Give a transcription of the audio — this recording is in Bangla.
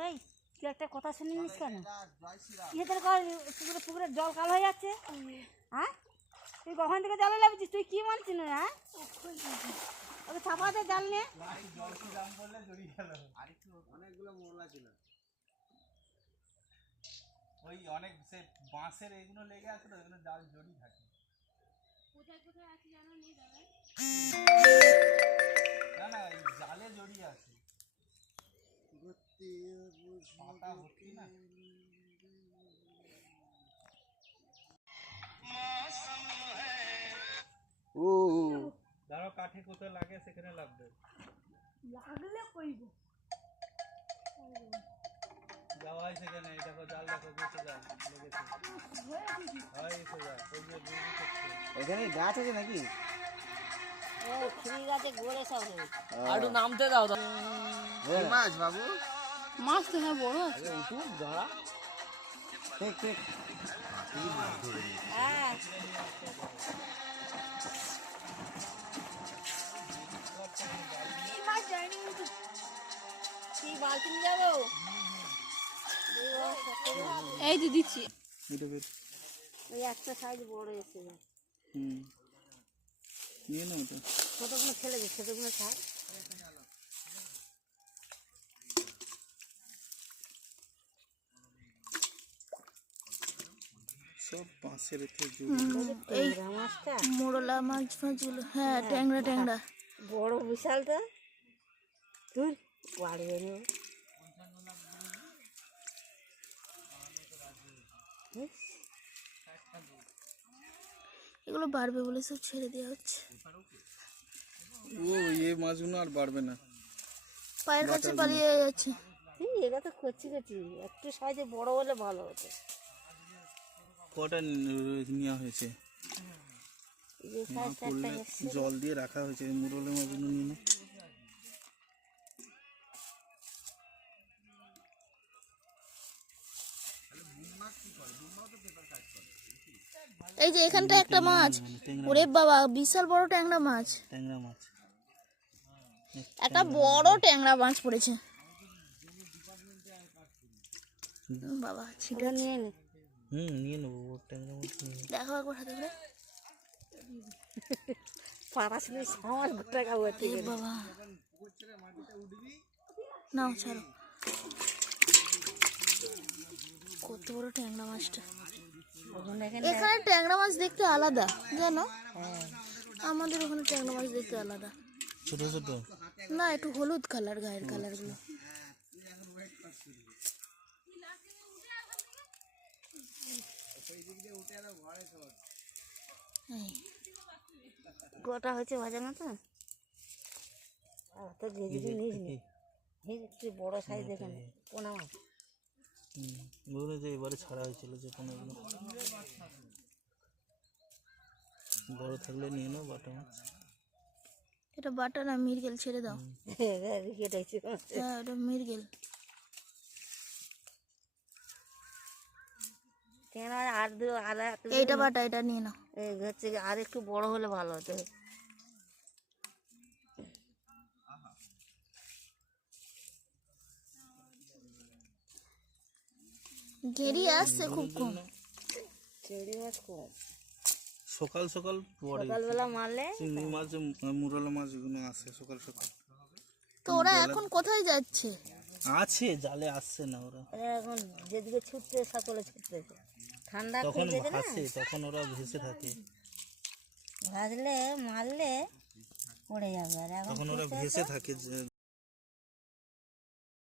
নেই তুই একটা কথা শুনিস কেন? ইয়েদের পুকুরে পুকুরের জল কালো হয়ে যাচ্ছে। হ্যাঁ তুই কখন থেকে জলে লাগাচ্ছিস? তুই কি মানছিস না? হ্যাঁ ওকে ছাপাতে জাল নিয়ে অনেকগুলো মোড়লা ছিল, ওই অনেক সে বাঁশের এগুলো লেগে আছে তো, এগুলো জাল জড়ি থাকে। কোথায় কোথায় আছে জানো নি দাদা? না না এই জালে জড়ি আছে, পাতা ভর্তি না। ও দাঁড়াও, কাঠে কোথায় লাগে সেখানে লাগবে, লাগলে কইব যাওয়া হয় সেখানে। এই দেখো জাল, দেখো গেছে জাল লেগেছে, হয় এসে যা ওই যে বুঝি করছে। এখানে গাছ আছে নাকি? ও ঠিক আছে গড়ে সব আর নামতে দাও মাছ বাবু, মাছ তো হ্যাঁ বড় আছে। উঠু দাঁড়া, ঠিক ঠিক হ্যাঁ কি বালতি নিয়ে যাবো? এই তো দিচ্ছি। ওই একটা সাইজ বড় এসে নিয়ে নাও তো, ছোটগুলো ফেলে দে, ছোটগুলো ছাড়। সব বাঁশের এই মাছটা মোড়লা মাছ ফাঁচগুলো, হ্যাঁ ট্যাংরা ট্যাংরা বড় বিশালটা তুই বাড়বে না। এগুলো বাড়বে বলে সব ছেড়ে দেওয়া হচ্ছে। ও এই মাছগুলো আর বাড়বে না, পায়ের কাছে পালিয়ে যাচ্ছে। এটা তো করছি একটু সাইজে বড় হলে ভালো হতো। কটা নেওয়া হয়েছে, জল দিয়ে রাখা হয়েছে, মুরলের মাছগুলো নিয়ে না। এই যে এখানটা একটা মাছ, ওরে বাবা বিশাল বড় ট্যাংরা মাছ, ট্যাংরা মাছ, একটা বড় ট্যাংরা মাছ পড়েছে বাবা। সেটা নিয়ে নে, নিয়ে নেবো ট্যাংরা মাছ। দেখো একবার হাতে করে পাড়া ছিল আমার টাকা হতে বাবা। নাও ছাড়ো, কত বড় ট্যাংরা মাছটা। এখানে ট্যাংরা মাছ দেখতে আলাদা জানো, আমাদের ওখানে ট্যাংরা মাছ দেখতে আলাদা, ছোট ছোট না একটু হলুদ কালার, গায়ের কালার গুলো। গোটা হয়েছে ভাজা মতো, তো ভেজে নিস নি। একটু বড় সাইজ দেখে নে, পোনা মাছ বলে যে এবারে ছাড়া হয়েছিল, যে কোনো বড় থাকলে নিয়ে নাও বাটা মাছ। এটা বাটা না মিরগেল, ছেড়ে দাও। হ্যাঁ ওটা মিরগেল। এইটা বাটা, এটা নিয়ে নাও। হচ্ছে আর একটু বড় হলে ভালো হতো। গেরি আসছে খুব কম, চিংড়ি মাছ কম। সকাল সকাল পড়ে, সকালবেলা মারলে চিংড়ি মাছ মুরলা মাছ এগুলো আসে সকাল সকাল। তো ওরা এখন কোথায় যাচ্ছে? আছে জালে আসছে না ওরা, এখন যেদিকে ছুটতে সকলে ছুটতেছে, ঠান্ডা তখন খেয়ে না, ভাসে, তখন ওরা ভেসে থাকে, ভাজলে মারলে পড়ে যাবে। আর এখন তখন ওরা ভেসে থাকে।